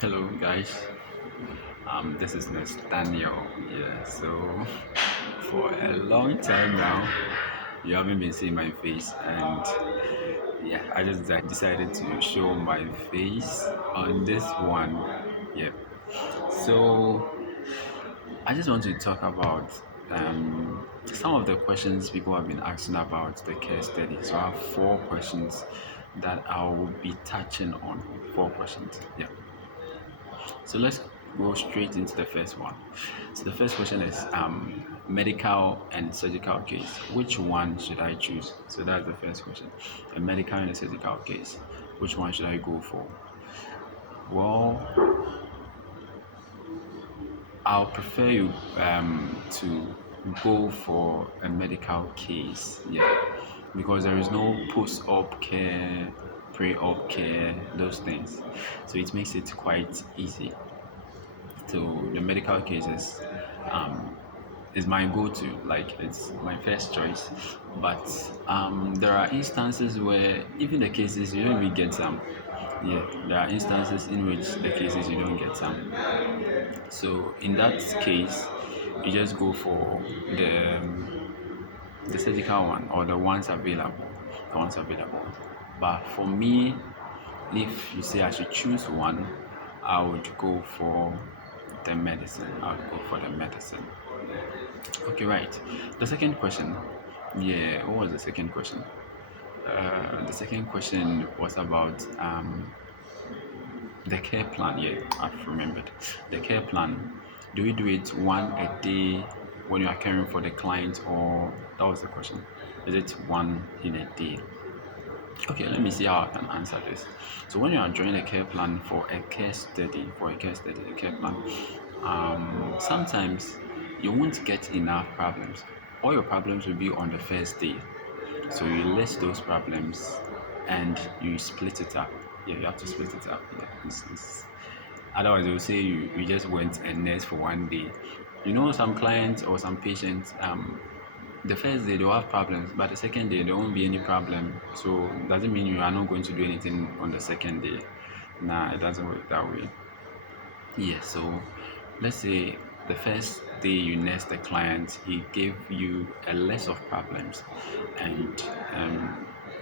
Hello guys, this is Nathaniel. Yeah, so for a long time now, you haven't been seeing my face, and yeah, I just decided to show my face on this one. Yeah, so I just want to talk about some of the questions people have been asking about the case study. So I have four questions that I will be touching on. Four questions. Yeah. So let's go straight into the first one. So the first question is medical and surgical case. Which one should I choose? So that's the first question. A medical and a surgical case. Which one should I go for? Well, I'll prefer you to go for a medical case. Yeah, because there is no post-op care, pre-op care, those things. So it makes it quite easy. So the medical cases um, is my go-to, like it's my first choice. But there are instances where even the cases you don't even get some. Yeah, there are instances in which the cases you don't get some. So in that case, you just go for the surgical one or the ones available, the ones available. But for me, if you say I should choose one, I would go for the medicine. I would go for the medicine. Okay, right. The second question. Yeah, what was the second question? The second question was about the care plan. Yeah, I've remembered. The care plan. Do we do it one a day when you are caring for the client, or that was the question? Is it one in a day? Okay, let me see how I can answer this. So when you are drawing a care plan for a care study, a care plan, sometimes you won't get enough problems. All your problems will be on the first day. So you list those problems and you split it up. Yeah, you have to split it up. Yeah, otherwise they will say you just went a nurse for one day. You know, some clients or some patients, the first day they'll have problems, but the second day there won't be any problem. So doesn't mean you are not going to do anything on the second day. Nah, it doesn't work that way. Yeah, so let's say the first day you nurse the client, he gave you a list of problems, and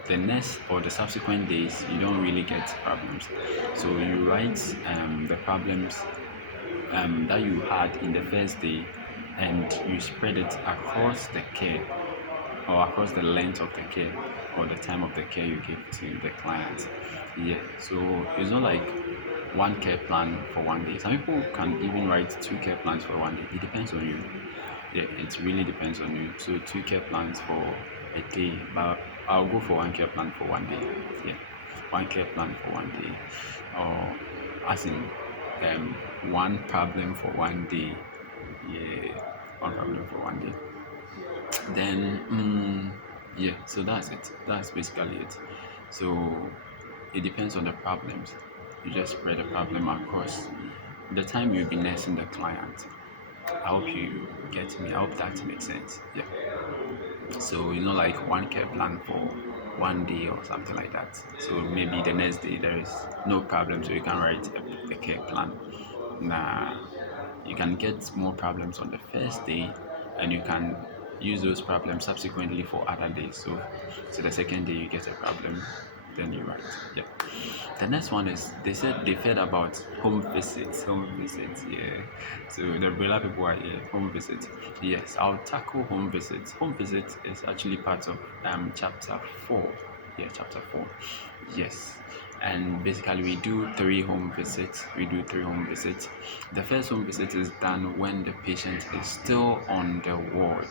the next or the subsequent days you don't really get problems. So you write the problems that you had in the first day, and you spread it across the care or across the length of the care or the time of the care you give to the client. Yeah, so it's not like one care plan for one day. Some people can even write two care plans for one day. It depends on you. Yeah, it really depends on you. So two care plans for a day, but I'll go for one care plan for one day. Yeah, one care plan for one day, or as in one problem for one day. Yeah, one problem for one day. Then yeah, so that's it. That's basically it. So it depends on the problems. You just spread the problem across the time you'll be nursing the client. I hope you get me. I hope that makes sense. Yeah. So you know, like one care plan for one day or something like that. So maybe the next day there is no problem, so you can write a care plan. Nah, you can get more problems on the first day, and you can use those problems subsequently for other days. So the second day you get a problem, then you write. Yeah. The next one is they've heard about home visits. Home visits, yeah. So the Brilla people are here. Home visits. Yes, I'll tackle home visits. Home visits is actually part of chapter 4. Yeah, chapter 4. Yes. And basically we do three home visits. We do three home visits. The first home visit is done when the patient is still on the ward.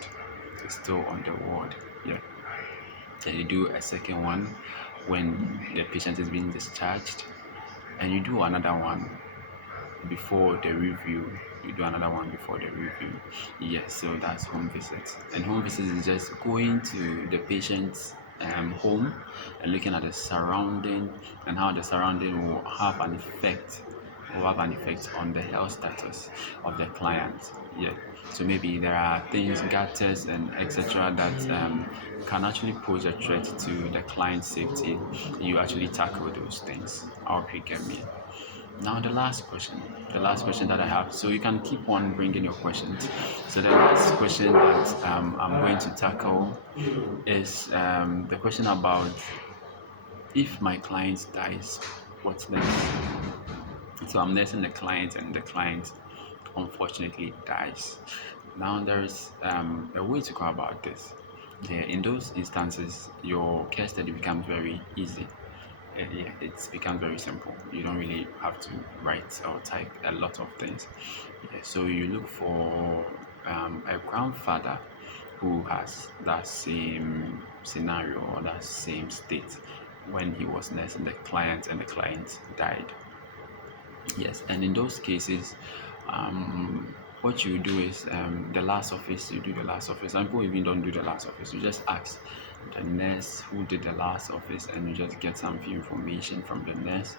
Is still on the ward. Yeah. Then you do a second one when the patient is being discharged, and you do another one before the review. You do another one before the review. Yes, so that's home visits. And home visits is just going to the patient's home and looking at the surrounding and how the surrounding will have an effect on the health status of the client. Yeah. So maybe there are things, gutters and etc. that can actually pose a threat to the client's safety. You actually tackle those things. I hope you get me. Now the last question that I have. So you can keep on bringing your questions. So the last question that I'm going to tackle is the question about if my client dies, what's next? So I'm nursing the client, and the client unfortunately dies. Now there's a way to go about this. Yeah, in those instances, your case study becomes very easy. Yeah, it's become very simple. You don't really have to write or type a lot of things. Yeah, so you look for a grandfather who has that same scenario or that same state when he was nursing the client and the client died. Yes, and in those cases, what you do is the last office, you do the last office. Some people even don't do the last office. You just ask the nurse who did the last office, and you just get some few information from the nurse,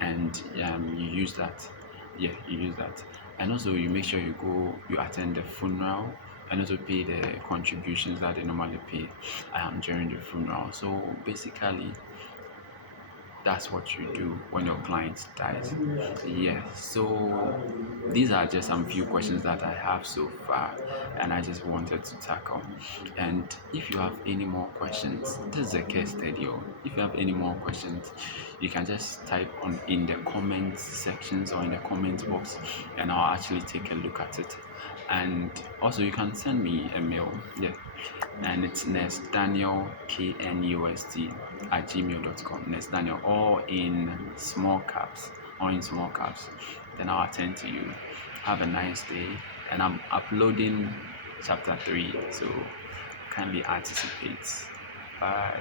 and you use that. Yeah, you use that, and also you make sure you attend the funeral, and also pay the contributions that they normally pay during the funeral. So basically, that's what you do when your client dies. Yeah, so these are just some few questions that I have so far, and I just wanted to tackle. And if you have any more questions, this is a case study. If you have any more questions, you can just type on in the comments sections or in the comment box, and I'll actually take a look at it. And also you can send me a mail. Yeah, and it's nestdaniel@gmail.com. Nestdaniel, or in small caps, then I'll attend to you. Have a nice day, and I'm uploading chapter 3, so kindly anticipate. Bye.